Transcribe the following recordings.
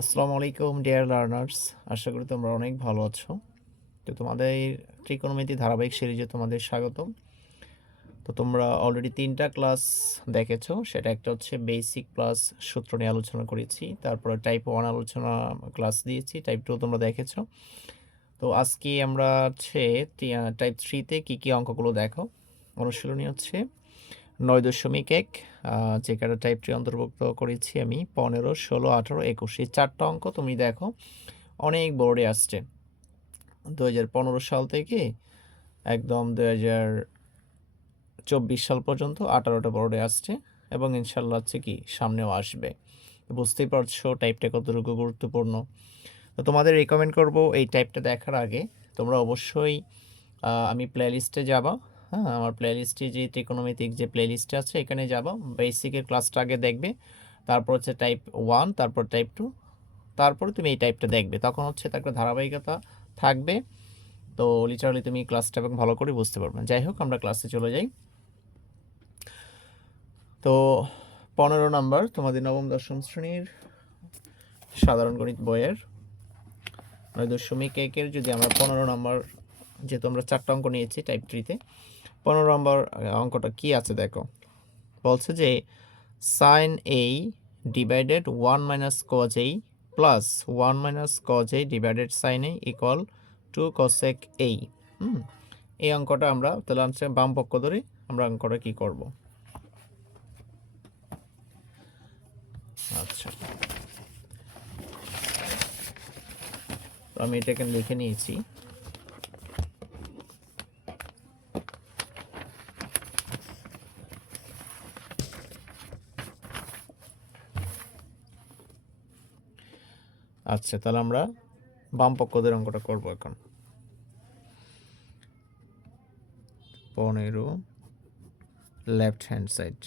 আসসালামু আলাইকুম dear learners. আশা করি তোমরা অনেক ভালো আছো। তো তোমাদের ত্রিকোণমিতি ধারাবাহিক সিরিজে তোমাদের স্বাগতম। তো তোমরা অলরেডি 3টা ক্লাস দেখেছো। সেটা একটা হচ্ছে বেসিক প্লাস সূত্র নিয়ে আলোচনা করেছি, তারপরে টাইপ 1 আলোচনা ক্লাস দিয়েছি, টাইপ 2 তোমরা দেখেছো। তো আজকে আমরা হচ্ছে টাইপ 3তে কী অঙ্কগুলো দেখো। অনুশীলনী হচ্ছে 9.1, যেখানে টাইপ 3 অন্তর্ভুক্ত করেছি আমি 15, 16, 18, 21 এই 4টা অঙ্ক তুমি দেখো অনেক বোর্ডে আসছে 2015 সাল থেকে একদম 2024 সাল পর্যন্ত 18টা বোর্ডে আসছে এবং ইনশাল্লাহ হচ্ছে কি সামনেও আসবে। বুঝতেই পারছো টাইপটা কতটুকু গুরুত্বপূর্ণ। তো তোমাদের রিকমেন্ড করব এই টাইপটা দেখার আগে তোমরা অবশ্যই আমি প্লেলিস্টে যাবা। হ্যাঁ, আমার প্লেলিস্টে যে ত্রিকোণমিতিক যে প্লেলিস্টে আছে এখানে যাবা, বেসিকের ক্লাসটা আগে দেখবে, তারপর হচ্ছে টাইপ 1, তারপর টাইপ 2, তারপরে তুমি এই টাইপটা দেখবে, তখন হচ্ছে তার একটা ধারাবাহিকতা থাকবে। তো লিটারালি তুমি ক্লাসটা এবং ভালো করে বুঝতে পারবে। যাই হোক, আমরা ক্লাসে চলে যাই। তো 15 নাম্বার তোমাদের নবম দশম শ্রেণীর সাধারণ গণিত বইয়ের 9.1-এর যদি আমরা 15 নাম্বার, যেহেতু আমরা 4টা অঙ্ক নিয়েছি টাইপ 3তে, 15 নম্বর অঙ্কটা কি আছে দেখো। বলছে যে sine A divided 1 minus cos A plus 1 minus cos A divided sine A equal to cosec এই। এই অঙ্কটা আমরা তাহলে হচ্ছে বাম পক্ষ ধরে আমরা অঙ্কটা কি করব। আচ্ছা, তো আমি এটাকে লিখে নিয়েছি। আচ্ছা, তাহলে আমরা বাম পক্ষ ধরে অঙ্কটা করব এখন। 15 লেফট হ্যান্ড সাইড।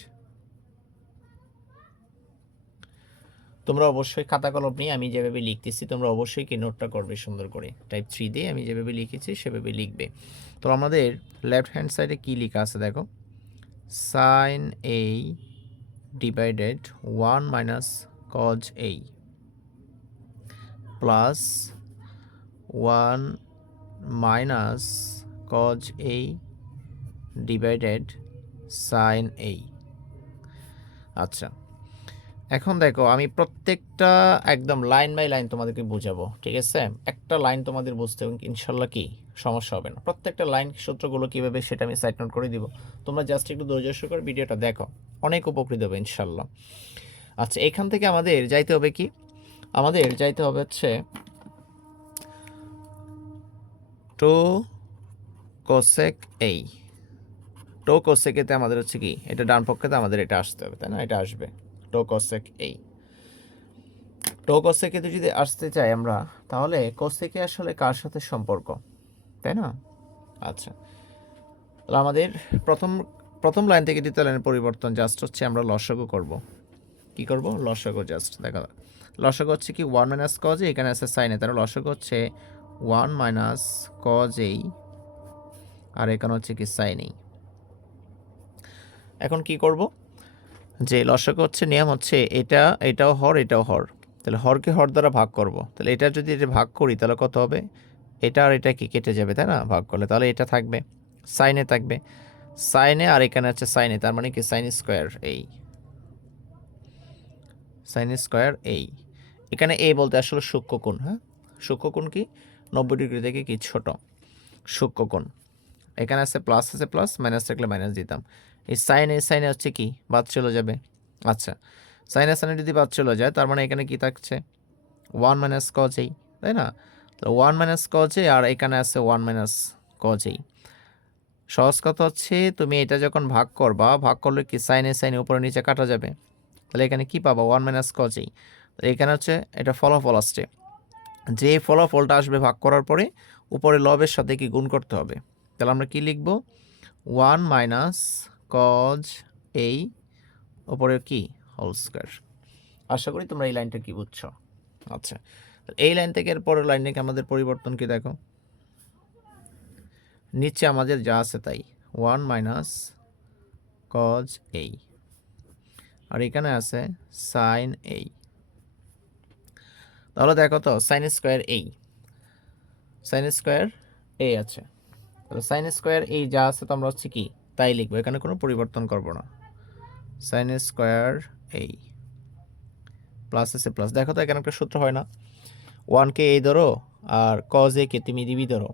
তোমরা অবশ্যই খাতা কলম নিয়ে আমি যেভাবে লিখতেছি তোমরা অবশ্যই কি নোটটা করবে সুন্দর করে। টাইপ 3 দিয়ে আমি যেভাবে লিখেছি সেভাবে লিখবে। তো আমাদের লেফট হ্যান্ড সাইডে কি লেখা আছে দেখো, sine A divided 1 minus cos A plus 1 minus cos A divided sine A. আচ্ছা, এখন দেখো আমি প্রত্যেকটা একদম লাইন বাই লাইন তোমাদেরকে বোঝাবো, ঠিক আছে? একটা লাইন তোমাদের বুঝতে ইনশাল্লাহ কি সমস্যা হবে না। প্রত্যেকটা লাইন সূত্রগুলো কীভাবে সেটা আমি সাইড নোট করে দিব। তোমরা জাস্ট একটু ধৈর্য সহকারে ভিডিওটা দেখো, অনেক উপকৃত হবে ইনশাল্লাহ। আচ্ছা, এখান থেকে আমাদের যাইতে হবে কি, আমাদের যাইতে হবে হচ্ছে টু কোসেক এই। টো কোসেকেতে আমাদের হচ্ছে কি, এটা ডান পক্ষেতে আমাদের এটা আসতে হবে, তাই না? এটা আসবে টো কোসেক এই। টো কোসেকে যদি আসতে চাই আমরা, তাহলে কোসেকে আসলে কার সাথে সম্পর্ক, তাই না? আচ্ছা, তাহলে আমাদের প্রথম প্রথম লাইন থেকে দ্বিতীয় লাইনের পরিবর্তন জাস্ট হচ্ছে আমরা লসাগু করব। কি করব? লসাগু। জাস্ট দেখা, লসাগু হচ্ছে কি 1 মাইনাস কজ এ, এখানে আছে সাইনে, তাহলে লসাগু হচ্ছে 1 মাইনাস কজ এই, আর এখানে হচ্ছে কি সাইন এই। এখন কি করব, যে লসাগু হচ্ছে নিয়ম হচ্ছে এটাও হর এটাও হর, তাহলে হরকে হর দ্বারা ভাগ করব। তাহলে এটা যদি এটা ভাগ করি তাহলে কত হবে, এটা আর এটা কি কেটে যাবে, তাই না? ভাগ করলে তাহলে এটা থাকবে, সাইনে থাকবে, সাইনে, আর এখানে আছে সাইনে, তার মানে কি সাইন স্কোয়ার এই, সাইন স্কোয়ার এই। এখানে এ বলতে আসলে সূক্ষ্মকোণ। হ্যাঁ, সূক্ষ্মকোণ কি 90 ডিগ্রি থেকে কি ছোট সূক্ষ্মকোণ। এখানে আছে প্লাস, আছে প্লাস, মাইনাস থাকলে মাইনাস দিতাম। এই সাইনে হচ্ছে কি বাদ চলে যাবে। আচ্ছা, সাইনে যদি বাদ চলে যায় তার মানে এখানে কি থাকছে 1 মাইনাস কজ এই, তাই না? তো 1 মাইনাস কজ এই, আর এখানে আছে 1 মাইনাস কজ এই। সহজ কথা হচ্ছে তুমি এটা যখন ভাগ করবা, ভাগ করলে কি সাইনে উপরে নিচে কাটা যাবে, তাহলে এখানে কি পাবা 1 মাইনাস কজ এই। এখানে হচ্ছে এটা ফলাফল আসছে, যে ফলাফলটা আসবে ভাগ করার পরে উপরে লবের সাথে কি গুণ করতে হবে। তাহলে আমরা কি লিখব, 1 মাইনাস কজ এই উপরে কি হোল স্কয়ার। আশা করি তোমরা এই লাইনটা কি বুঝছো। আচ্ছা, এই লাইন থেকে এর পরের লাইনে কি আমাদের পরিবর্তন কি দেখো, নিচে আমাদের যা আছে তাই 1 মাইনাস কজ এই, আর এখানে আছে সাইন এই। তাহলে দেখো তো সাইন স্কোয়ার এই, সাইন স্কোয়ার এই আছে, তাহলে সাইন স্কোয়ার এই যা আছে তো আমরা হচ্ছে কি তাই লিখবো, এখানে কোনো পরিবর্তন করব না। সাইন স্কোয়ার এই প্লাস এসে প্লাস, দেখো তো এখানে একটা সূত্র হয় না, ওয়ানকে এই ধরো আর কজ এ কে তুমি দিবি ধরো,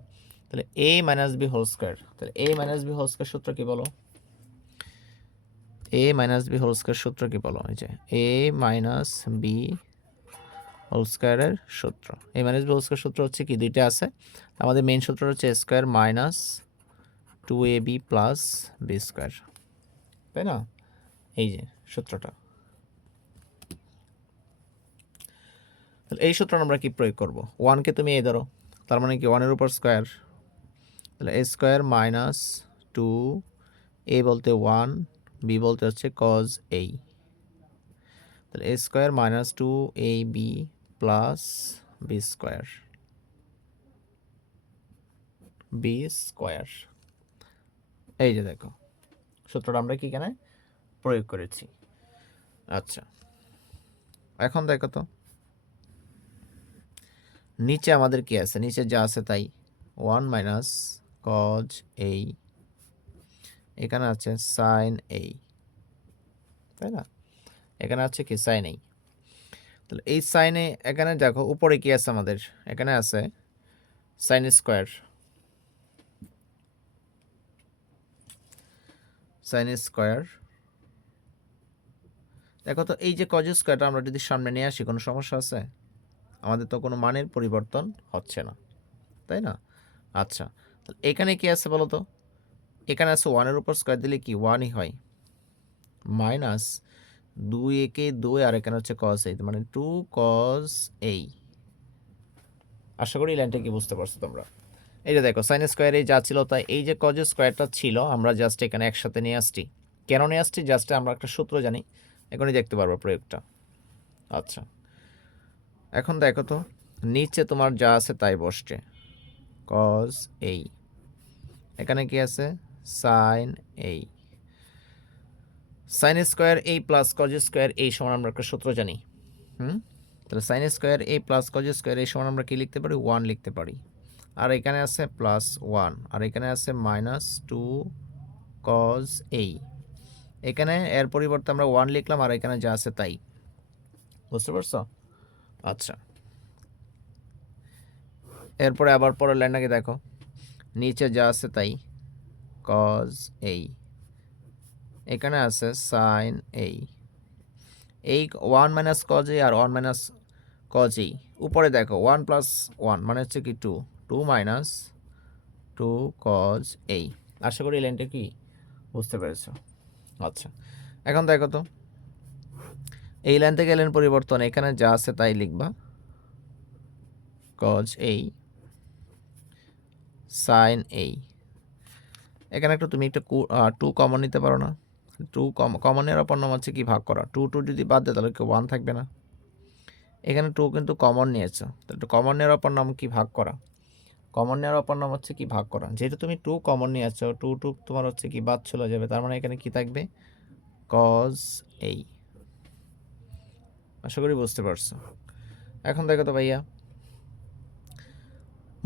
তাহলে এ মাইনাস বি হোল স্কোয়ার, তাহলে এ মাইনাস বি হোল স্কোয়ার সূত্র কি বলো, এ মাইনাস বি হোল স্কোয়ার সূত্র কি বলো, এই যে এ মাইনাস বি হোল স্কোয়ারের সূত্র, A minus B whole square সূত্র হচ্ছে কি দুইটা আছে, আমাদের মেইন সূত্র হচ্ছে A square minus 2ab plus B square, তাই না, এই যে সূত্রটা। তাহলে এই সূত্র আমরা কি প্রয়োগ করব, ওয়ানকে তুমি এই ধরো, তার মানে কি ওয়ানের উপর স্কোয়ার, তাহলে এ স্কোয়ার মাইনাস 2, এ বলতে 1, বি বলতে হচ্ছে কজ এই, তাহলে A square minus 2ab plus B square, B square, এই যে দেখো সূত্রটা আমরা কি এখানে প্রয়োগ করেছি। আচ্ছা এখন দেখো তো নিচে আমাদের কি আছে, নিচে যা আছে তাই, 1 মাইনাস কজ এই, এখানে আছে সাইন এই, তাই না, এখানে আছে কি সাইন এই, তাহলে এই সাইনে এখানে দেখো উপরে কি আছে আমাদের, এখানে আছে সাইন স্কোয়ার, সাইন স্কোয়ার, দেখো তো এই যে কজ স্কোয়ারটা আমরা যদি সামনে নিয়ে আসি কোনো সমস্যা আছে, আমাদের তো কোনো মানের পরিবর্তন হচ্ছে না, তাই না। আচ্ছা তাহলে এখানে কি আছে বলো তো, এখানে আছে ওয়ানের উপর স্কোয়ার দিলে কি ওয়ানই হয়, মাইনাস 2 একে 2 আর এখানে হচ্ছে কজ এই, মানে 2 কজ এই। আশা করি এই লাইনটা কি বুঝতে পারছো তোমরা। এই যে দেখো সাইন স্কোয়ারে যা ছিল তাই, এই যে কজ স্কোয়ারটা ছিল আমরা জাস্ট এখানে একসাথে নিয়ে আসছি, কেন নিয়ে আসছি, জাস্ট আমরা একটা সূত্র জানি, এখনই দেখতে পারবো প্রয়োগটা। আচ্ছা এখন দেখো তো নিচে তোমার যা আছে তাই বসছে, কজ এই, এখানে কি আছে সাইন এই, সাইন স্কোয়ার এই প্লাস কজ স্কোয়ার এই সমান আমরা একটা সূত্র জানি, তাহলে সাইন স্কোয়ার এই প্লাস কজ স্কোয়ার এই সমান আমরা কি লিখতে পারি 1 লিখতে পারি, আর এখানে আছে প্লাস 1 আর এখানে আছে মাইনাস 2 কজ এই, এখানে এর পরিবর্তে আমরা 1 লিখলাম আর এখানে যা আছে তাই, বুঝতে পারছো। আচ্ছা এরপরে আবার পরের লাইনটাকে দেখো, নিচে যা আছে তাই, কজ এই, এখানে আছে সাইন এই, এই 1 মাইনাস কজ এই আর 1 মাইনাস কজ এই, উপরে দেখো 1 প্লাস 1 মানে হচ্ছে কি 2, 2 মাইনাস 2 কজ এই। আশা করি এই লাইনটা কি বুঝতে পেরেছ। আচ্ছা এখন দেখো তো এই লাইন থেকে লাইন পরিবর্তন, এখানে যা আছে তাই লিখবা, কজ এই সাইন এই, এখানে একটু তুমি একটা 2 কমন নিতে পারো না, 2 কমনের অপর নাম হচ্ছে কি ভাগ করা, 2 যদি বাদ দেয় তাহলে কি 1 থাকবে না, এখানে 2 কিন্তু কমন নিয়েছো, তাহলে কমন নেওয়ার অপর নাম কি ভাগ করা, কমন নেওয়ার অপর নাম হচ্ছে কি ভাগ করা, যেহেতু তুমি 2 কমন নিয়েছো 2 তোমার হচ্ছে কি বাদ চলে যাবে, তার মানে এখানে কি থাকবে কজ এই। আশা করি বুঝতে পারছো। এখন দেখো তো ভাইয়া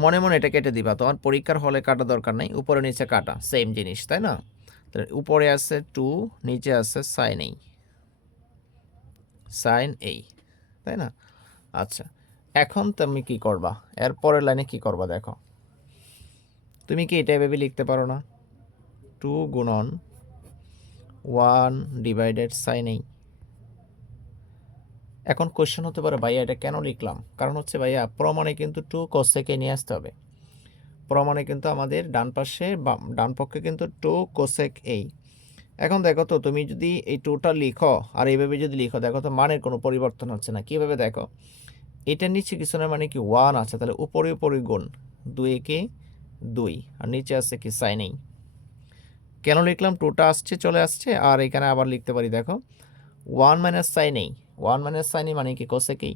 মনে মনে এটা কেটে দিবা, তোমার পরীক্ষার হলে কাটা দরকার নাই, উপরে নিচে কাটা সেম জিনিস, তাই না, তাহলে উপরে আছে 2 নিচে আছে সাইন এই, সাইন এই, তাই না। আচ্ছা এখন তুমি কি করবা, এর পরের লাইনে কি করবা দেখো, তুমি কি এটা ভেবে লিখতে পারো না 2 গুণন 1 ডিভাইডেড সাইন এই। এখন কোশ্চেন হতে পারে ভাইয়া এটা কেন লিখলাম, কারণ হচ্ছে ভাইয়া প্রমাণে কিন্তু 2 কোসেকে নিয়ে আসতে হবে, প্রমাণে কিন্তু আমাদের ডান পাশে ডান পক্ষে কিন্তু 2 কোসেক এই। এখন দেখো তো তুমি যদি এই 2টা লিখো আর এইভাবে যদি লিখো, দেখো তো মানের কোনো পরিবর্তন হচ্ছে না, কীভাবে দেখো এটার নিচে কিছু না মানে কি 1 আছে, তাহলে উপরে উপরে গুণ 2 একে 2 আর নিচে আছে কি সাইন এই, কেন লিখলাম 2টা আসছে চলে আসছে, আর এখানে আবার লিখতে পারি দেখো 1 মাইনাস সাইন এই, 1 মাইনাস সাইন এই মানে কি কোসেক এই,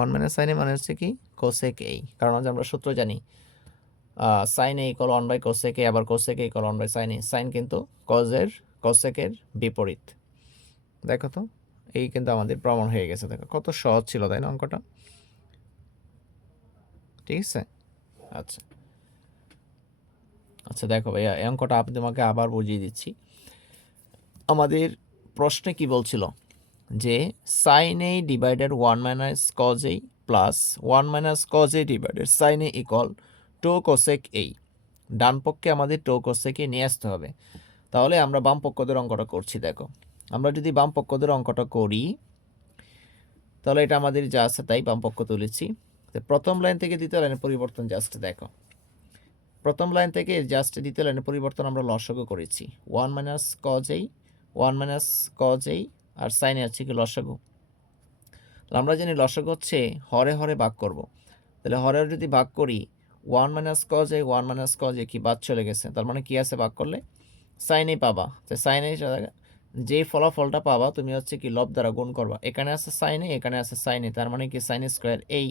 1 মাইনাস সাইন এই মানে হচ্ছে কি কোসেক এই, কারণ আমরা সূত্র জানি sine A equal 1 by cosec A, আবার cosec A equal 1 by sine A, sine কিন্তু কজের কোসেকের বিপরীত। দেখো তো এই কিন্তু আমাদের প্রমাণ হয়ে গেছে। দেখো কত সহজ ছিল, তাই না অঙ্কটা? ঠিক আছে। আচ্ছা আচ্ছা, দেখো ভাইয়া এই অঙ্কটা আমি তোমাকে আবার বুঝিয়ে দিচ্ছি। আমাদের প্রশ্নে কি বলছিল যে sine A divided 1 minus cos A plus 1 minus cos A divided sine A equal to cosec এই। ডান পক্ষে আমাদের টো কোসেকে নিয়ে আসতে হবে। তাহলে আমরা বাম পক্ষদের অঙ্কটা করছি। দেখো আমরা যদি বাম পক্ষদের অঙ্কটা করি তাহলে এটা আমাদের যা আছে তাই বাম পক্ষ তুলেছি। তো প্রথম লাইন থেকে দ্বিতীয় লাইনের পরিবর্তন জাস্ট দেখো। প্রথম লাইন থেকে জাস্ট দ্বিতীয় লাইনের পরিবর্তন আমরা লসাগু করেছি। 1 মাইনাস কজ এই, 1 মাইনাস কজ এই, আর সাইনে আছে কি লসাগু। আমরা জানি লসাগু হচ্ছে হরে হরে ভাগ করব। তাহলে হরে যদি ভাগ করি 1 মাইনাস কজ এই, 1 মাইনাস কজ এই কি বাদ চলে গেছে, তার মানে কি আছে ভাগ করলে সাইনেই পাবা। তো সাইনে যে ফলাফলটা পাবা তুমি হচ্ছে কি লব দ্বারা গুণ করবা। এখানে আছে সাইনে, এখানে আছে সাইনে, তার মানে কি সাইন স্কোয়ার এই।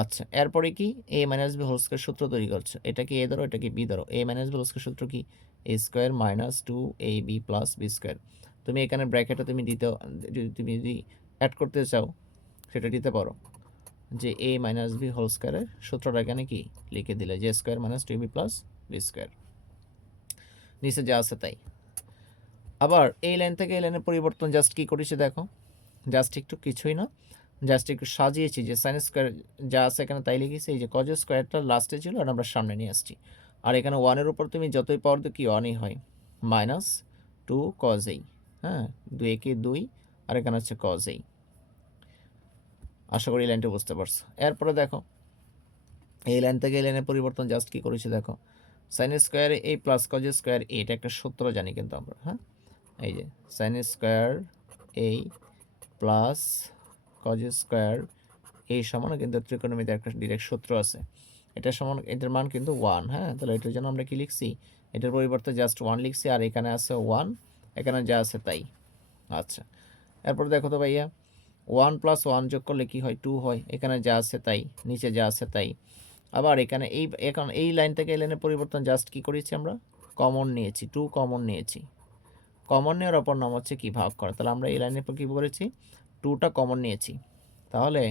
আচ্ছা এরপরে কি এ মাইনাস বি হোল স্কোয়ার সূত্র তৈরি করছো। এটা কি এ ধরো, এটা কি বি ধরো। A minus B whole square সূত্র কি A square minus 2ab plus B square. তুমি এখানে ব্র্যাকেটে তুমি তুমি যদি অ্যাড করতে চাও সেটা দিতে পারো, যে এ মাইনাস বি হোল স্কোয়ারের সূত্রটা এখানে কি লিখে দিলে যে square minus 2ab plus B square, নিচে যা আছে তাই। আবার এই লাইন থেকে এই লাইনের পরিবর্তন জাস্ট কি করেছি দেখো, জাস্ট একটু কিছুই না, জাস্ট একটু সাজিয়েছি যে সাইন স্কোয়ার যা আছে এখানে তাই লিখেছি। এই যে কজ স্কোয়ারটা লাস্টে ছিল আর আমরা সামনে নিয়ে আসছি। আর এখানে ওয়ানের উপর তুমি যতই পাওয়ার দিও কি ওয়ানই হয়, মাইনাস 2 কজ এই। হ্যাঁ 2 একে 2, আর এখানে হচ্ছে কজ এই। আশা করি এই লাইনটা বুঝতে পারছো। এরপরে দেখো এই লাইন থেকে এই লাইনের পরিবর্তন জাস্ট কি করেছি দেখো, সাইন স্কোয়ার এই প্লাস কজ স্কোয়ার এটা একটা সূত্র জানি কিন্তু আমরা। হ্যাঁ এই যে সাইন স্কোয়ার এই প্লাস কজ স্কোয়ার এই সমান কিন্তু ত্রিকোণমিতির একটা ডিরেক্ট সূত্র আছে। এটা সমান, এটার মান কিন্তু 1। হ্যাঁ তাহলে এটার জন্য আমরা কি লিখছি, এটার পরিবর্তে জাস্ট 1 লিখছি, আর এখানে আছে 1, এখানে যা আছে তাই। আচ্ছা এরপর দেখো তো ভাইয়া 1 প্লাস 1 যোগ করলে কি হয় 2 হয়, এখানে যা আছে তাই, নিচে যা আছে তাই। আবার এখানে এখন এই লাইন থেকে এই লাইনের পরিবর্তন জাস্ট কি করেছি আমরা কমন নিয়েছি, 2 কমন নিয়েছি। কমন নেওয়ার অপর নাম হচ্ছে কি ভাগ করা। তাহলে আমরা এই লাইনের পর কী করেছি 2টা কমন নিয়েছি। তাহলে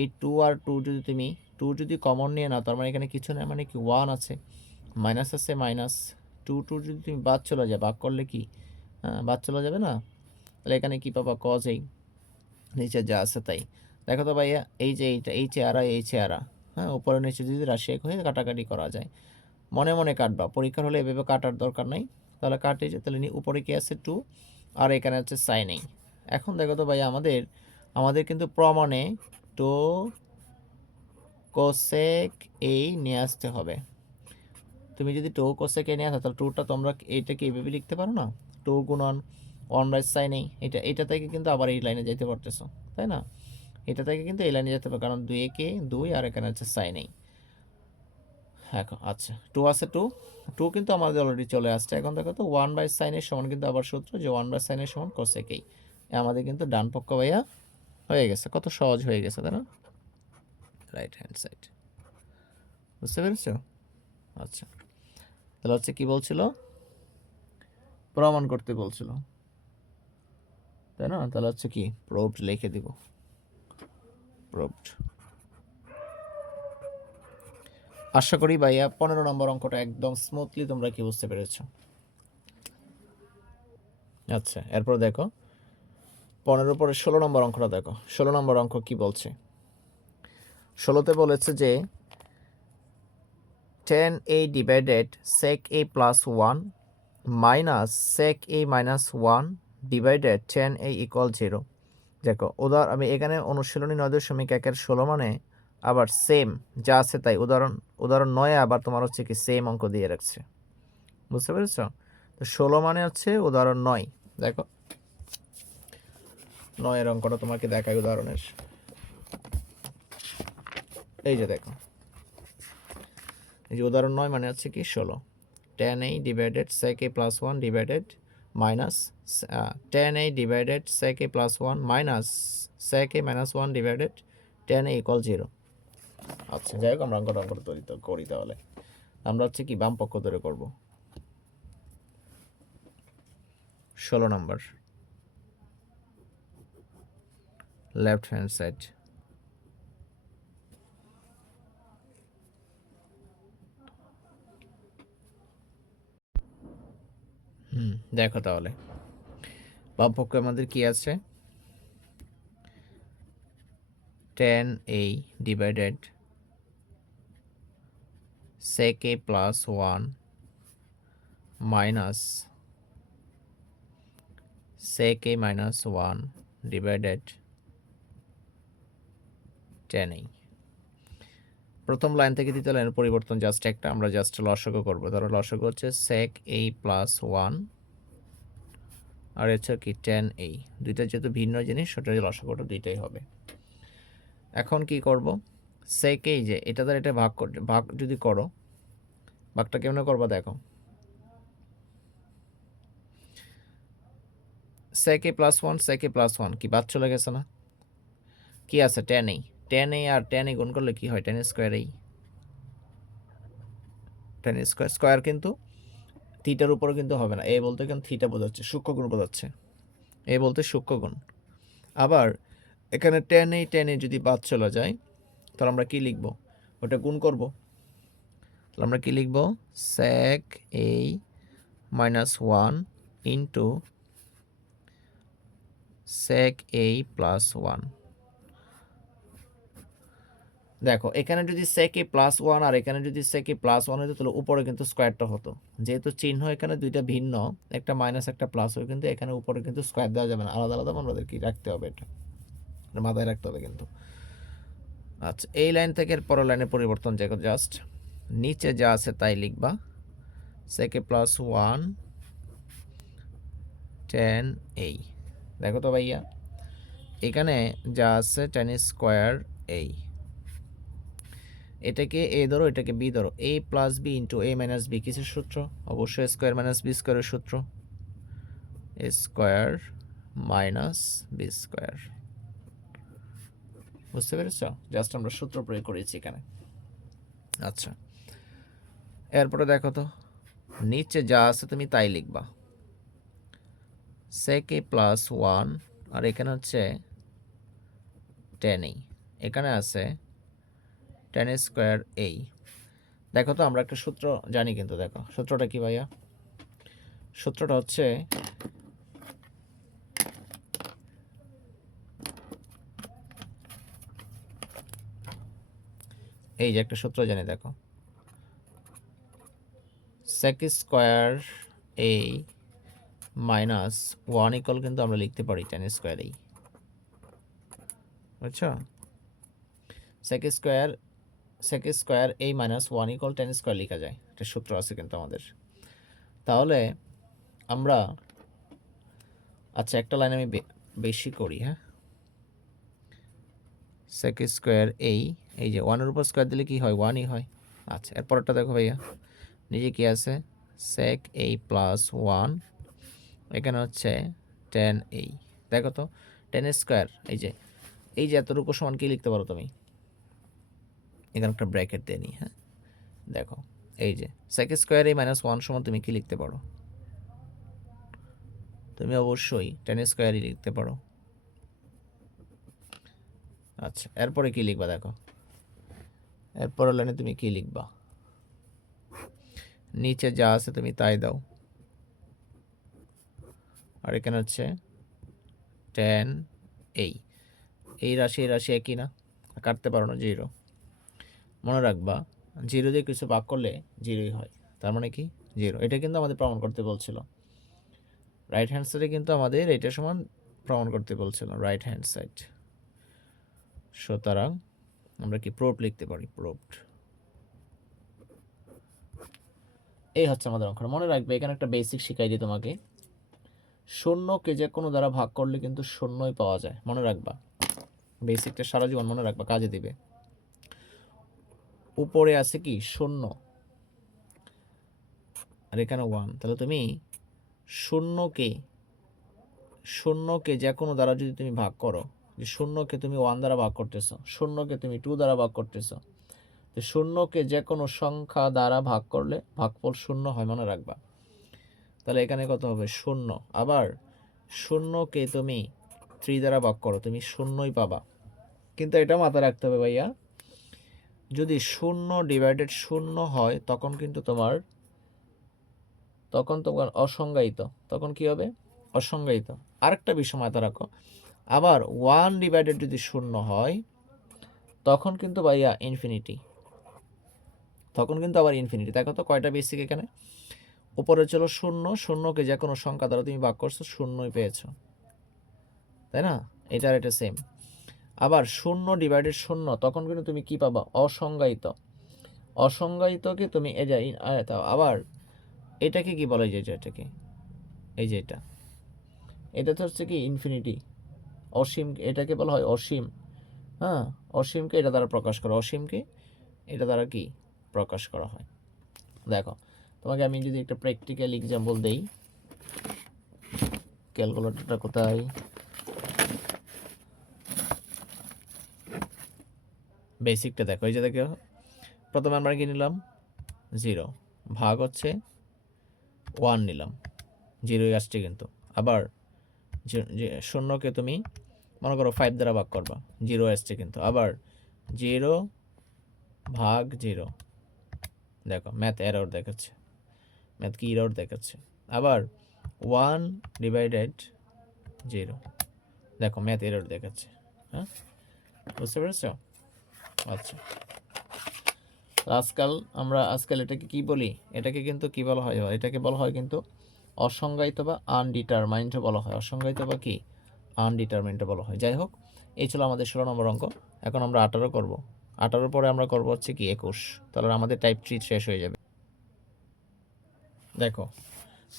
এই 2 আর 2 যদি তুমি 2 যদি কমন নিয়ে নাও তার মানে এখানে কিছু না, মানে কি 1 আছে, মাইনাস আছে মাইনাস 2 যদি তুমি বাদ চলে যায়, ভাগ করলে কি বাদ চলে যাবে না। তাহলে এখানে কি পাবা কজ এই, নিচে যা আছে তাই। দেখো তো ভাইয়া এই যে এইটা এই চেহারা এই চেহারা, হ্যাঁ উপরে নিচে যদি রাশি এক হয়ে কাটাকাটি করা যায়, মনে মনে কাটবা, পরীক্ষার হলে এভাবে কাটার দরকার নাই। তাহলে কাটে যে, তাহলে উপরে কি আছে 2 আর এখানে হচ্ছে সাইন এই। এখন দেখো তো ভাই আমাদের কিন্তু প্রমাণে টো কোসেক এই নিয়ে আসতে হবে। তুমি যদি টো কোসেক এই নিয়ে আসো তাহলে টুটা তোমরা এইটাকে এইভাবে লিখতে পারো না, 2 গুণন 1/sin এই। এটা থেকে কিন্তু আবার এই লাইনে যেতে পারতেছো, তাই না? এটা থেকে কিন্তু এই লাইনে যেতে পারো, কারণ 2 একে 2 আর এখানে হচ্ছে সাইন এই। এখন আচ্ছা 2 আছে 2 কিন্তু আমাদের অলরেডি চলে আসছে। এখন দেখো তো 1/sin এর সমান কিন্তু আবার সূত্র যে 1/sin এর সমান cosec এই। আমাদের কিন্তু ডান পক্ষ ভাইয়া হয়ে গেছে, কত সহজ হয়ে গেছে তাই না? রাইট হ্যান্ড সাইড, বুঝতে পেরেছো? আচ্ছা তাহলে হচ্ছে কি বলছিল, প্রমাণ করতে বলছিল, তাই না? তাহলে হচ্ছে কি প্রুভড লিখে দিব, প্রুভড। আশা করি ভাইয়া 15 নম্বর অঙ্কটা একদম স্মুথলি তোমরা কি বুঝতে পেরেছো। আচ্ছা এরপর দেখো 15 পরে 16 নম্বর অঙ্কটা দেখো। 16 নম্বর অঙ্ক কি বলছে, 16তে বলেছে যে tan a divided sec a plus 1 minus sec a minus 1 divided tan a equal 0। দেখো আমি এখানে অনুশীলনী 9.1-এর 16 মানে আবার সেম যা আছে তাই, উদাহরণ 9 আবার তোমার হচ্ছে কি সেম অঙ্ক দিয়ে রাখছে, বুঝতে পেরেছো? তো 16 মানে হচ্ছে উদাহরণ 9। দেখো 9 এর অঙ্কটা তোমাকে দেখাই উদাহরণের, এই যে দেখো এই যে উদাহরণ 9 মানে হচ্ছে কি 16 tan a divided sec a plus 1 divided minus tan a divided sec a plus 1 minus sec a minus 1 divided tan a equal 0। আচ্ছা যাই হোক আমরা অঙ্কটা তৈরি করি। তাহলে আমরা হচ্ছে কি বাম পক্ষ ধরে করব। 16 নম্বর লেফট হ্যান্ড সাইড। দেখো তাহলে বাম পক্ষে আমাদের কি আছে, tan a divided sec a plus 1 minus sec a minus 1 divided tan a। প্রথম লাইন থেকে দ্বিতীয় লাইনের পরিবর্তন জাস্ট একটা, আমরা জাস্ট লসাগু করবো। ধরো লসাগু হচ্ছে sec a প্লাস 1 আর হচ্ছে কি tan a, দুইটা যেহেতু ভিন্ন জিনিস সেটা লসাগুটা দুইটাই হবে। এখন কি করব, sec a যে এটা দ্বারা এটা ভাগ যদি করো, ভাগটা কেমন করবা দেখো, sec a plus 1 sec a plus 1 কি বাদ চলে গেছে না, কি আছে tan a, tan a R tan a গুণ করলে কি হয়, tan square a, tan square square কিন্তু থিটার উপরে কিন্তু হবে না, এ বলতে কিন্তু থিটা বোঝাচ্ছে, সূক্ষ্মগুণ বোঝাচ্ছে, এ বলতে সূক্ষ্মগুণ। আবার এখানে tan a যদি বাদ চলে যায় তাহলে আমরা কি লিখব, ওটা গুণ করব, তাহলে আমরা কি লিখব, sec a minus 1 into sec a plus 1। দেখো এখানে যদি sec a প্লাস 1 আর এখানে যদি sec a প্লাস 1 হতো তাহলে উপরে কিন্তু স্কয়ারটা হতো, যেহেতু চিহ্ন এখানে দুইটা ভিন্ন, একটা মাইনাস একটা প্লাস হয়, কিন্তু এখানে উপরে কিন্তু স্কয়ার দেওয়া যাবে না, আলাদা আলাদা আমাদের কি রাখতে হবে, এটা মাথায় রাখতে হবে কিন্তু। আচ্ছা এই লাইন থেকে পরের লাইনে পরিবর্তন দেখো, জাস্ট নিচে যা আছে তাই লিখবা, sec a plus 1 tan a। দেখো তো ভাইয়া এখানে যা আছে tan স্কয়ার a, এটাকে a ধরো এটাকে b ধরো, a plus b into a minus b কিসের সূত্র, অবশ্যই স্কয়ার মাইনাস বি স্কয়ারের সূত্র, a square minus B square. বুঝতে পেরেছ, জাস্ট আমরা সূত্র প্রয়োগ করেছি এখানে। আচ্ছা এরপরে দেখো তো নিচে যা আছে তুমি তাই লিখবা, sec a প্লাস 1 আর এখানে হচ্ছে tan a, এখানে আছে tan স্কয়ার a। দেখো তো আমরা একটা সূত্র জানি কিন্তু, দেখো সূত্রটা কি ভাইয়া, সূত্রটা হচ্ছে এই যে একটা সূত্র জানি, দেখো sec square a minus 1 equal কিন্তু আমরা লিখতে পারি tan স্কয়ার a, বুঝছো, sec square a minus 1 equal tan square লেখা যায়, এটা সূত্র আছে কিন্তু আমাদের। তাহলে আমরা আচ্ছা একটা লাইন আমি বেশি করি, হ্যাঁ sec স্কয়ার a, এই যে 1 এর উপর স্কয়ার দিলে কি হয়, 1ই হয়। আচ্ছা এরপরটা দেখো ভাইয়া, নিচে কি আছে sec a প্লাস 1, এখানে হচ্ছে tan a। দেখো তো tan স্কয়ার এই যে এতটুকু সমান কি লিখতে পারো তুমি, এখানে একটা ব্র্যাকেট দিয়ে নিই, হ্যাঁ দেখো এই যে sec স্কয়ার a মাইনাস 1 সমান তুমি কি লিখতে পারো, তুমি অবশ্যই tan স্কয়ারই লিখতে পারো। আচ্ছা এরপরে কি লিখবা দেখো, এরপরের লাইনে তুমি কি লিখবা, নিচে যা আছে তুমি তাই দাও, আর এখানে হচ্ছে tan a, এই রাশি একই না, কাটতে পারো না, জিরো। মনে রাখবা জিরো দিয়ে কিছু ভাগ করলে জিরোই হয়, তার মানে কি জিরো। এটা কিন্তু আমাদের প্রমাণ করতে বলছিল, রাইট হ্যান্ড সাইডে কিন্তু আমাদের এটা সমান প্রমাণ করতে বলছিল, রাইট হ্যান্ড সাইড। সুতরাং আমরা কি প্রুফ লিখতে পারি, প্রুফড। এই হচ্ছে আমাদের অঙ্ক। মনে রাখবে এখানে একটা বেসিক শিখাই দিই তোমাকে, শূন্যকে যে কোনো দ্বারা ভাগ করলে কিন্তু শূন্যই পাওয়া যায়, মনে রাখবা বেসিকটা সারা জীবন মনে রাখবা, কাজে দিবে। উপরে আছে কি শূন্য আর এখানে 1, তাহলে তুমি শূন্যকে যে কোনো দ্বারা যদি তুমি ভাগ করো, যে শূন্যকে তুমি 1 দ্বারা ভাগ করতেছো, শূন্যকে তুমি 2 দ্বারা ভাগ করতেছো, তো শূন্যকে যে কোনো সংখ্যা দ্বারা ভাগ করলে ভাগফল শূন্য হয়, মনে রাখবা। তাহলে এখানে কত হবে শূন্য। আবার শূন্যকে তুমি 3 দ্বারা ভাগ করো তুমি শূন্যই পাবা। কিন্তু এটা মাথায় রাখতে হবে ভাইয়া, যদি 0 ডিভাইডেড 0 হয় তখন কিন্তু তোমার অসংজ্ঞায়িত, তখন কি হবে? অসংজ্ঞায়িত। আরেকটা বিষয় মাথায় রাখো, আবার 1 ডিভাইডেড যদি 0 হয় তখন কিন্তু ভাইয়া ইনফিনিটি, তখন কিন্তু আবার ইনফিনিটি। দেখো তো কয়টা বেসিক এখানে, উপরে ছিল 0, 0কে যে কোনো সংখ্যা দ্বারা তুমি ভাগ করছো 0ই পেয়েছো, তাই না? এটা সেম। আবার 0 ডিভাইডেড 0 তখন কিন্তু তুমি কি পাবা? অসংজ্ঞায়িত। অসংজ্ঞায়িতকে তুমি আবার এটাকে কি বলা যায়? এটাকে এই যে এটা তো হচ্ছে কি ইনফিনিটি, অসীম, এটাকে বলা হয় অসীম। হ্যাঁ, অসীমকে এটা দ্বারা প্রকাশ করা, অসীমকে এটা দ্বারা কি প্রকাশ করা হয়। দেখো তোমাকে আমি যদি একটা প্র্যাকটিক্যাল এক্সাম্পল দেই, ক্যালকুলেটরটা কোথায়? বেসিকটা দেখো, এই যে দেখো প্রথমে আমরা কি নিলাম? 0 ভাগ হচ্ছে 1 নিলাম, 0ই আসছে কিন্তু। আবার যে 0কে তুমি মনে করো 5 দ্বারা ভাগ করবা, 0 আসছে কিন্তু। আবার 0 ভাগ 0, দেখো ম্যাথ এরর দেখাচ্ছে, ম্যাথ কি এরর দেখাচ্ছে। আবার 1 ডিভাইডেড 0, দেখো ম্যাথ এরর দেখাচ্ছে। হ্যাঁ, বুঝতে পেরেছো? আচ্ছা, আজকাল এটাকে কি বলি? এটাকে কিন্তু কি বলা হয়? এটাকে বলা হয় কিন্তু অসংজ্ঞায়িত বা আনডিটারমাইন্ড বলা হয়। অসংজ্ঞায়িত বা কি আনডিটারমাইন্ড বলা হয়। যাই হোক, এই ছিল আমাদের 16 নম্বর অঙ্ক। এখন আমরা 18 করব। 18 পরে আমরা করব হচ্ছে কি 21। তাহলে আমাদের টাইপ 3 শেষ হয়ে যাবে। দেখো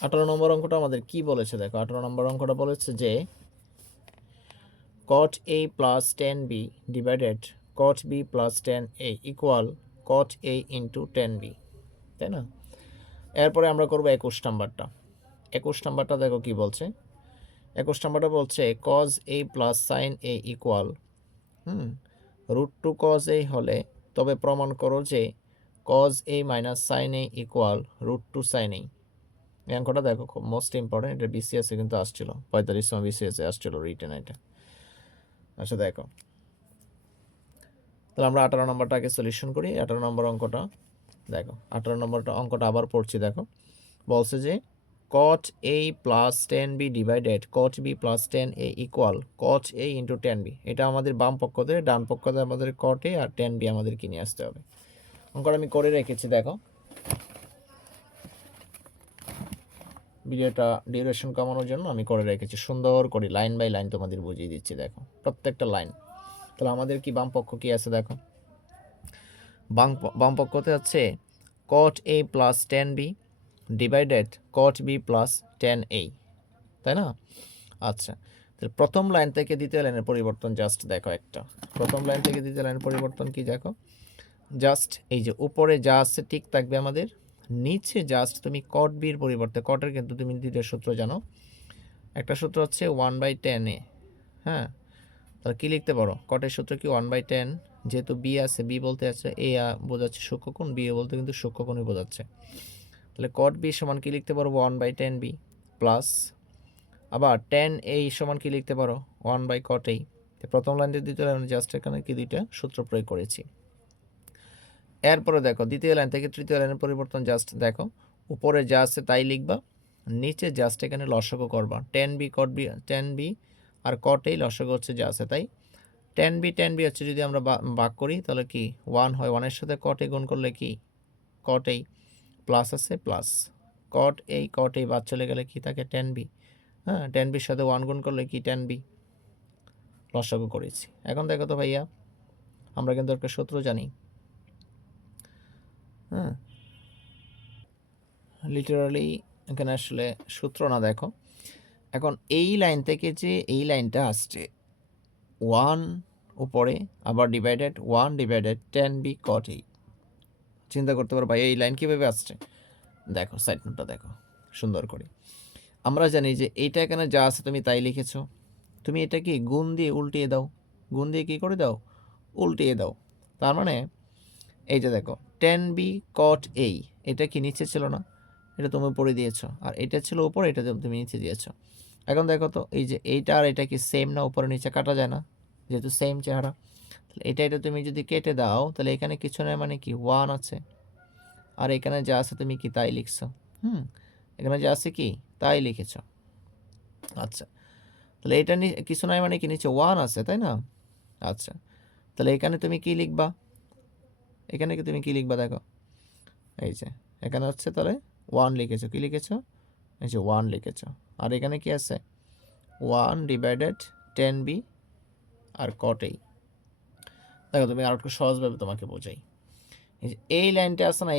18 নম্বর অঙ্কটা আমাদের কি বলেছে? দেখো 18 নম্বর অঙ্কটা বলেছে যে cot a plus 10b divided cot b plus 10a equal cot a into 10b, তাই না? এরপরে আমরা করব 21 নাম্বারটা। 21 নাম্বারটা দেখো কি বলছে। 21 নাম্বারটা বলছে cos a plus sin a equal √2 cos a হলে তবে প্রমাণ করো যে cos a minus sin a equal √2 sin a। এই অঙ্কটা দেখো খুব মোস্ট ইম্পর্টেন্ট, এটা বিসিএস এ কিন্তু আসছিল, 45 বিসিএস এ আসছিল রিটেন এটা। আচ্ছা দেখো, তাহলে আমরা 18 নম্বরটাকে সলিউশন করি। 18 নম্বর অঙ্কটা দেখো, 18 নম্বরটা অঙ্কটা আবার পড়ছি। দেখো বলছে যে cot a plus 10b divided cot b plus 10a equal cot a into 10b। এটা আমাদের বাম পক্ষ থেকে, ডান পক্ষ থেকে আমাদের cot a আর 10b আমাদের কিনে আসতে হবে। অঙ্কটা আমি করে রেখেছি, দেখো ভিডিওটা ডিউরেশন কমানোর জন্য আমি করে রেখেছি সুন্দর করে, লাইন বাই লাইন তোমাদের বুঝিয়ে দিচ্ছি। দেখো প্রত্যেকটা লাইন। তাহলে আমাদের কি বাম পক্ষ কি আছে? দেখো বাম পক্ষতে আছে cot a plus 10b divided cot b plus 10a, তাই না? আচ্ছা, তাহলে প্রথম লাইন থেকে দ্বিতীয় লাইনের পরিবর্তন জাস্ট দেখো একটা। প্রথম লাইন থেকে দ্বিতীয় লাইনের পরিবর্তন কি দেখো, জাস্ট এই যে উপরে যা আছে ঠিক থাকবে আমাদের, নিচে জাস্ট তুমি cot b এর পরিবর্তে, কটের কিন্তু তুমি দ্বিতীয় সূত্র জানো, একটা সূত্র হচ্ছে 1/10a। হ্যাঁ, তাহলে কি লিখতে পারো? কটের সূত্র কি 1/10, যেহেতু বি আছে, বি বলতে আছে এ বোঝাচ্ছে সূক্ষ্মকোণ, বি বলতে কিন্তু সূক্ষ্মকোণই বোঝাচ্ছে। তাহলে cot b সমান কি লিখতে পারো? 1/10b প্লাস আবার 10a সমান কি লিখতে পারো? 1/cot a। প্রথম লাইন থেকে দ্বিতীয় লাইনে জাস্ট এখানে কি দুইটা সূত্র প্রয়োগ করেছি। এরপরে দেখো দ্বিতীয় লাইন থেকে তৃতীয় লাইনের পরিবর্তন জাস্ট দেখো, উপরে যা আছে তাই লিখবা, নিচে জাস্ট এখানে লসাগু করবা। 10b cot b, 10b R cot a লসাগু হচ্ছে যা আছে তাই। 10b হচ্ছে যদি আমরা ভাগ করি তাহলে কি 1 হয়, 1 এর সাথে cot a গুণ করলে কি cot a, প্লাস আছে প্লাস cot a বাদ চলে গেলে কি থাকে 10b। হ্যাঁ, 10bর সাথে 1 গুণ করলে কি 10b, লসাগু করেছি। এখন দেখো তো ভাইয়া, আমরা কিন্তু একটা সূত্র জানি। হ্যাঁ, লিটারালি এখানে আসলে সূত্র না, দেখো এখন এই লাইন থেকে যে এই লাইনটা আসছে 1 উপরে, আবার divided 1 divided 10b cot a, চিন্তা করতে পারো ভাই এই লাইন কীভাবে আসছে। দেখো সাইড নোটটা দেখো সুন্দর করে। আমরা জানি যে এইটা এখানে যা আছে তুমি তাই লিখেছো, তুমি এটা কি গুণ দিয়ে উল্টিয়ে দাও, গুণ দিয়ে কী করে দাও? উল্টিয়ে দাও। তার মানে এই যে দেখো 10b cot a, এটা কি নিচে ছিল না? এটা তুমি উপরে দিয়েছো, আর এটা ছিল উপরে, এটা তুমি নিচে দিয়েছো। এখন দেখো তো এই যে এইটা আর এটা কি সেম না, উপরে নিচে কাটা যায় না, যেহেতু সেম চেহারা। তাহলে এটা তুমি যদি কেটে দাও তাহলে এখানে কিছু নয় মানে কি 1 আছে, আর এখানে যা আছে তুমি কি তাই লিখছো। এখানে যা আছে কি তাই লিখেছ। আচ্ছা, তাহলে এটা কিছু নয় মানে কি নিচে 1 আছে, তাই না? আচ্ছা, তাহলে এখানে তুমি কি লিখবা, এখানে কি তুমি কি লিখবা দেখো, এই যে এখানে হচ্ছে তাহলে 1 লিখেছো, কি লিখেছো, এই যে 1 লিখেছো। আর এখানে কি আছে 1 divided 10b R cot a। দেখো তুমি আর একটু সহজভাবে তোমাকে বোঝাই, এই লাইনটা আছে না,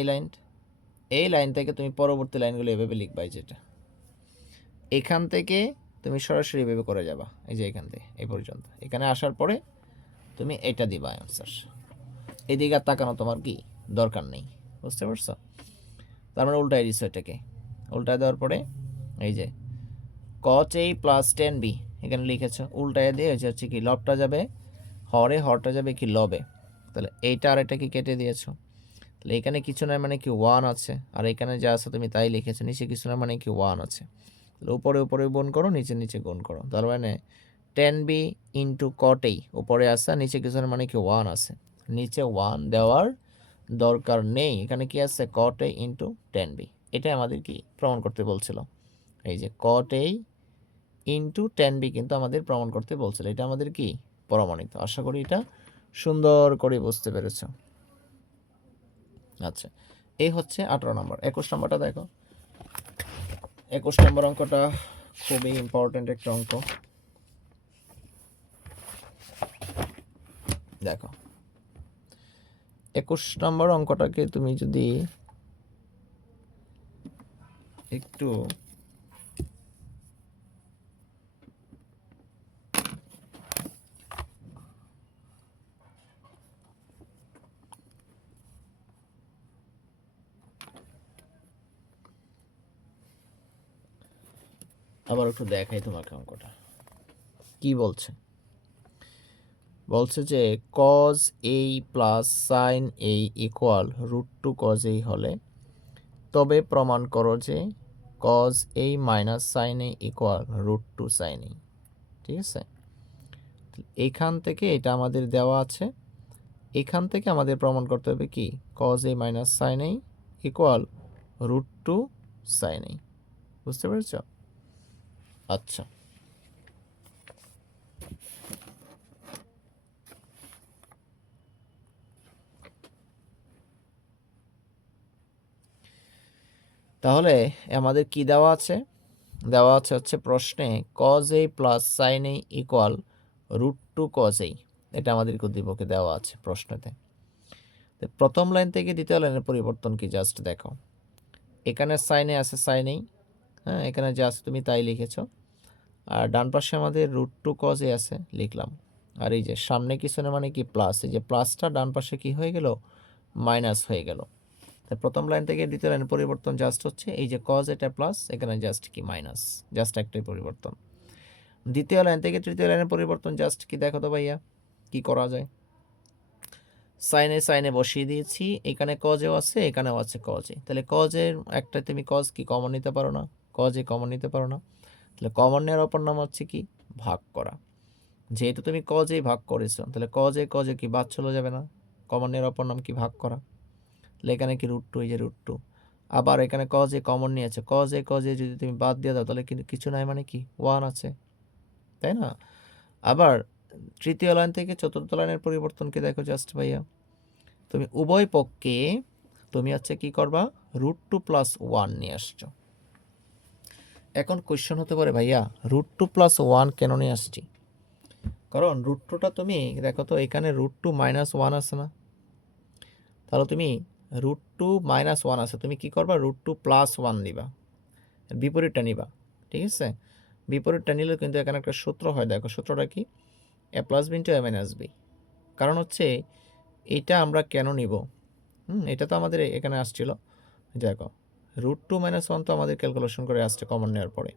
এই লাইন থেকে তুমি পরবর্তী লাইনগুলো এভাবে লিখবা, যেটা এখান থেকে তুমি সরাসরি এভাবে করে যাবা, এই যে এখান থেকে এই পর্যন্ত, এখানে আসার পরে তুমি এটা দিবা অ্যান্সার। এদিকে আর তাকানো তোমার কি দরকার নেই, বুঝতে পারছো? তার মানে উল্টায় দিছো, এটাকে উল্টায় দেওয়ার পরে এই যে cot a প্লাস 10b এখানে লিখেছো, উল্টায় দিয়ে হচ্ছে কি লবটা যাবে হরে, হরটা যাবে কি লবে। তাহলে এইটা আর এটা কি কেটে দিয়েছো, তাহলে এখানে কিছু নয় মানে কি 1 আছে, আর এখানে যা আছে তুমি তাই লিখেছো, নিচে কিছু নয় মানে কি 1 আছে। তাহলে উপরে উপরে গুণ করো, নিচে নিচে গুণ করো, তার মানে 10b ইন্টু cot a উপরে আসা, নিচে কিছু নয় মানে কি 1 আছে, নিচে 1 দেওয়ার দরকার নেই, এখানে কি আছে cot a ইন্টু 10b। এটাই আমাদের কি প্রমাণ করতে বলছিল, এই যে cot a ইন্টু 10b কিন্তু আমাদের প্রমাণ করতে বলছিল, এটা আমাদের কি প্রমাণিত। আশা করি এটা সুন্দর করে বুঝতে পেরেছো। আচ্ছা, এই হচ্ছে 18 নম্বর। 21 নম্বরটা দেখো, 21 নম্বর অঙ্কটা খুবই ইম্পর্টেন্ট একটা অঙ্ক। দেখো 21 নম্বর অঙ্কটাকে তুমি যদি একটু আবার একটু দেখাই তোমাকে অঙ্কটা কি বলছে। বলছে যে cos a plus sin a equal √2 cos a হলে তবে প্রমাণ করো যে cos a minus sin a equal √2 sin a। ঠিক আছে, এইখান থেকে এটা আমাদের দেওয়া আছে, এখান থেকে আমাদের প্রমাণ করতে হবে কি cos a minus sin a equal √2 sin a। বুঝতে পেরেছ? আচ্ছা, তাহলে আমাদের কি দেওয়া আছে, দেওয়া আছে হচ্ছে প্রশ্নে cos a plus sin a equal √2 cos a, এটা আমাদের উদ্দীপকে দেওয়া আছে প্রশ্নতে। প্রথম লাইন থেকে দ্বিতীয় লাইনের পরিবর্তন কি জাস্ট দেখো, এখানে sin a আছে sin a, হ্যাঁ এখানে যা আছে তুমি তাই লিখেছো, আর ডান পাশে আমাদের √2 cos a আছে লিখলাম, আর এই যে সামনে কিছু না মানে কি প্লাস, এই যে প্লাসটা ডান পাশে কি হয়ে গেল মাইনাস হয়ে গেল। প্রথম লাইন থেকে দ্বিতীয় লাইনের পরিবর্তন জাস্ট হচ্ছে এই যে cos এটা প্লাস, এখানে জাস্ট কি মাইনাস, জাস্ট একটাই পরিবর্তন। দ্বিতীয় লাইন থেকে তৃতীয় লাইনের পরিবর্তন জাস্ট কি দেখো তো ভাইয়া কি করা যায়, সাইনে সাইনে বসিয়ে দিয়েছি, এখানে কজেও আছে এখানেও আছে কজে, তাহলে কজের একটা তুমি কজ কি কমন নিতে পারো না, কজে কমন নিতে পারো না, তাহলে কমন নেওয়ার অপর নাম হচ্ছে কি ভাগ করা। যেহেতু তুমি কজেই ভাগ করেছো তাহলে কজে কজে কি বাদ চলে যাবে না, কমন নেওয়ার অপর নাম কি ভাগ করা। তাহলে এখানে কি √2, এই যে √2, আবার এখানে কজে কমন নিয়েছে, কজে কজে যদি তুমি বাদ দিয়ে দাও তাহলে কিন্তু কিছু নাই মানে কি 1 আছে, তাই না? আবার তৃতীয় লাইন থেকে চতুর্থ লাইনের পরিবর্তনকে দেখো জাস্ট ভাইয়া, তুমি উভয় পক্ষে তুমি হচ্ছে কি করবা √2 + 1 নিয়ে আসছো। এখন কোয়েশ্চন হতে পারে ভাইয়া √2 + 1 কেন নিয়ে আসছি, কারণ √2টা তুমি দেখো তো এখানে √2 - 1 আছে না, তাহলে তুমি √2 - 1 আছে, তুমি কি করবা √2 + 1 নিবা, বিপরীতটা নিবা। ঠিক আছে, বিপরীতটা নিলে কিন্তু এখানে একটা সূত্র হয়, দেখো সূত্রটা কি a + b * a - b। কারণ হচ্ছে এইটা আমরা কেন নিব, এটা তো আমাদের এখানে আসছিল, দেখো √2 - 1 তো আমাদের ক্যালকুলেশন করে আসছে কমন নেওয়ার পরে,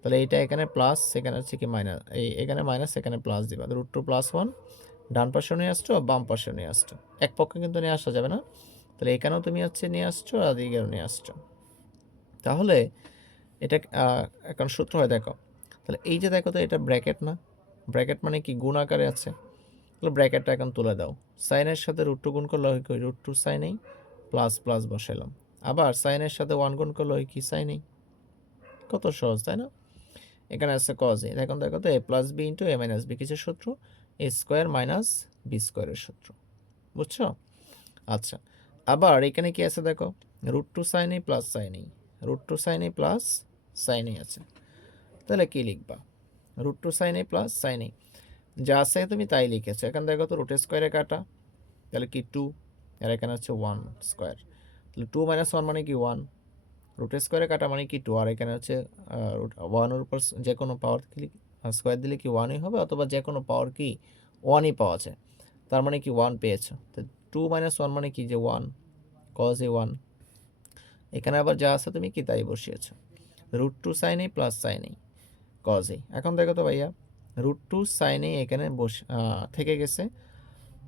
তাহলে এইটা এখানে প্লাস সেখানে হচ্ছে কি মাইনাস, এখানে মাইনাস এখানে প্লাস দিবা, √2 + 1 ডান পাশে নিয়ে আসছো বাম পাশে নিয়ে আসছো, এক পক্ষে কিন্তু নিয়ে আসা যাবে না, তাহলে এখানেও তুমি হচ্ছে নিয়ে আসছো আর এদিকেও নিয়ে আসছো। তাহলে এটা এখন সূত্র হয় দেখো, তাহলে এই যে দেখো তো এটা ব্র্যাকেট না, ব্র্যাকেট মানে কি গুণ আকারে আছে, তাহলে ব্র্যাকেটটা এখন তুলে দাও। সাইনের সাথে রুট টু গুণ করলে হয় কি রুট টু সাইনেই প্লাস প্লাস বসাইলাম, আবার সাইনের সাথে 1 গুণ করলে হয় কি সাইনেই। কত সহজ তাই না? এখানে আছে কজ এ, এখন দেখো তো এ প্লাস বি ইন্টু এ মাইনাস বি কিসের সূত্র? এ স্কোয়ার মাইনাস বি স্কোয়ারের সূত্র, বুঝছো? আচ্ছা, আবার এখানে কি আছে দেখো, root two sine A plus sine A, root two sine A plus sine এ আছে, তাহলে কি লিখবা? Root two sine A plus sine এ যা আছে তুমি তাই লিখেছো। এখন দেখো তো রুট স্কোয়ারে কাটা, তাহলে কি 2, আর এখানে হচ্ছে 1 স্কোয়ার, তাহলে 2 মাইনাস 1 মানে কি 1, রুট স্কোয়ারে কাটা মানে কি 2, আর এখানে হচ্ছে রুট 1-এর উপর যে কোনো পাওয়ার স্কোয়ার দিলে কি 1ই হবে, অথবা যে কোনো পাওয়ার কি 1ই পাওয়া যায়, তার মানে কি 1 পেয়েছো। তো 2 মাইনাস 1 মানে কি যে 1, কজ এ 1, এখানে আবার যা আছে তুমি কি তাই বসিয়েছো। Root two sine A plus sine A cos A, এখন দেখো তো ভাইয়া রুট টু সাইন এ এখানে থেকে গেছে,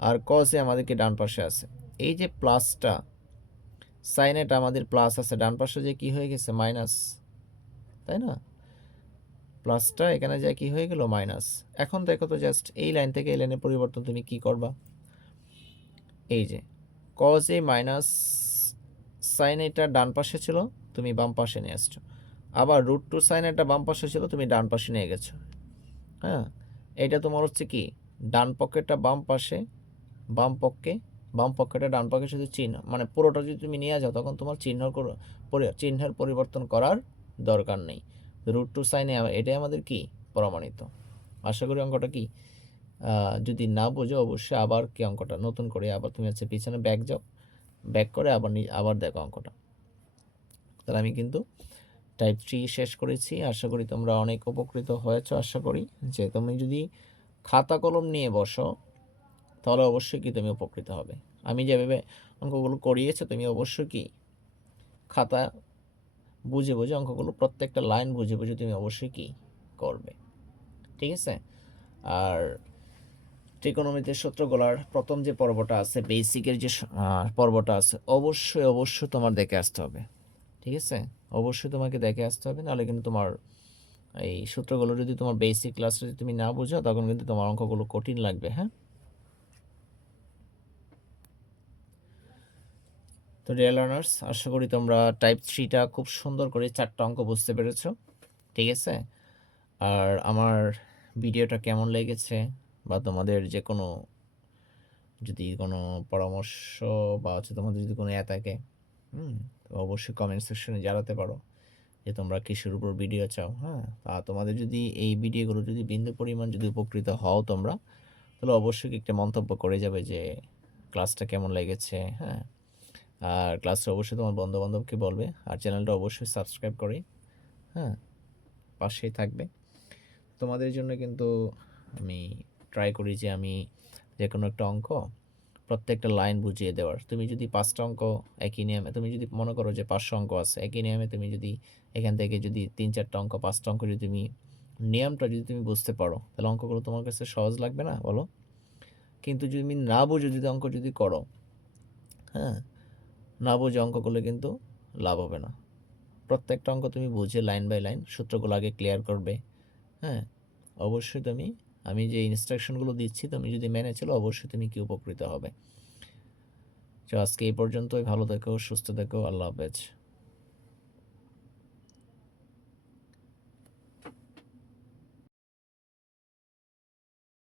আর কজ এ আমাদেরকে ডান পাশে আছে। এই যে প্লাসটা সাইন এটা আমাদের প্লাস আছে, ডান পাশে যে কি হয়ে গেছে মাইনাস, তাই না? প্লাসটা এখানে যা কি হয়ে গেল মাইনাস। এখন দেখো তো জাস্ট এই লাইন থেকে এই লাইনের পরিবর্তন তুমি কি করবা, এই যে কজ এ মাইনাস সাইন এটা ডান পাশে ছিল, তুমি বাম পাশে নিয়ে আসছো, আবার রুট টু সাইন এটা বাম পাশে ছিল, তুমি ডান পাশে নিয়ে গেছো। হ্যাঁ, এটা তোমার হচ্ছে কি ডান পক্ষেরটা বাম পাশে, বাম পক্ষে, বাম পক্ষেটা ডান পক্ষে শুধু চিহ্ন, মানে পুরোটা যদি তুমি নিয়ে যাও তখন তোমার চিহ্নের পরিবর্তন করার দরকার নেই। রুট টু সাইনে এটাই আমাদের কি প্রমাণিত। আশা করি অঙ্কটা কি যদি না বোঝো অবশ্যই আবার কি অঙ্কটা নতুন করে আবার তুমি হচ্ছে পিছনে ব্যাক যাও, ব্যাক করে আবার দেখো অঙ্কটা। তাহলে আমি কিন্তু টাইপ 3 শেষ করেছি। আশা করি তোমরা অনেক উপকৃত হয়েছো। আশা করি যে তুমি যদি খাতা কলম নিয়ে বসো তাহলে অবশ্যই কি তুমি উপকৃত হবে। আমি যেভাবে অঙ্কগুলো করিয়েছি তুমি অবশ্যই কি খাতা বুঝে বুঝে অঙ্কগুলো প্রত্যেকটা লাইন বুঝে বুঝে তুমি অবশ্যই কি করবে, ঠিক আছে? আর ত্রিকোণমিতির সূত্রগুলোর প্রথম যে পর্বটা আছে, বেসিকের যে পর্বটা আছে, অবশ্যই তোমার দেখে আসতে হবে, ঠিক আছে? অবশ্যই তোমাকে দেখে আসতে হবে, নাহলে কিন্তু তোমার এই সূত্রগুলো যদি তোমার বেসিক ক্লাস যদি তুমি না বুঝো তখন কিন্তু তোমার অঙ্কগুলো কঠিন লাগবে। হ্যাঁ, তো ডিয়ার লার্নার্স, আশা করি তোমরা টাইপ 3টা খুব সুন্দর করে 4টা অঙ্ক বুঝতে পেরেছো, ঠিক আছে? আর আমার ভিডিওটা কেমন লেগেছে বা তোমাদের যে কোনো যদি কোনো পরামর্শ বা হচ্ছে তোমাদের যদি কোনো থাকে তো অবশ্যই কমেন্ট সেকশনে জানাতে পারো যে তোমরা কিসের উপর ভিডিও চাও। হ্যাঁ, তা তোমাদের যদি এই ভিডিওগুলো যদি বিন্দু পরিমাণ যদি উপকৃত হও তোমরা, তাহলে অবশ্যই একটা মন্তব্য করে যাবে যে ক্লাসটা কেমন লেগেছে। হ্যাঁ, আর ক্লাসটা অবশ্যই তোমার বন্ধুবান্ধবকে বলবে, আর চ্যানেলটা অবশ্যই সাবস্ক্রাইব করে হ্যাঁ পাশেই থাকবে। তোমাদের জন্য কিন্তু আমি ট্রাই করি যে আমি যে কোনো একটা অঙ্ক প্রত্যেকটা লাইন বুঝিয়ে দেওয়ার। তুমি যদি 5টা অঙ্ক একই নিয়মে, তুমি যদি মনে করো যে 500 অঙ্ক আছে একই নিয়মে, তুমি যদি এখান থেকে যদি 3-4টা অঙ্ক 5টা অঙ্ক যদি তুমি নিয়মটা যদি তুমি বুঝতে পারো তাহলে অঙ্কগুলো তোমার কাছে সহজ লাগবে না বলো? কিন্তু যদি তুমি না বুঝে যদি অঙ্ক যদি করো, হ্যাঁ, না বুঝে অঙ্ক করলে কিন্তু লাভ হবে না। প্রত্যেকটা অঙ্ক তুমি বুঝে লাইন বাই লাইন সূত্রগুলো আগে ক্লিয়ার করবে। হ্যাঁ, অবশ্যই তুমি আমি যে ইনস্ট্রাকশনগুলো দিচ্ছি তুমি যদি মেনে চলো অবশ্যই তুমি কি উপকৃত হবে। তো আজকে এই পর্যন্তই, ভালো থেকো, সুস্থ থেকো, আল্লাহ হাফেজ।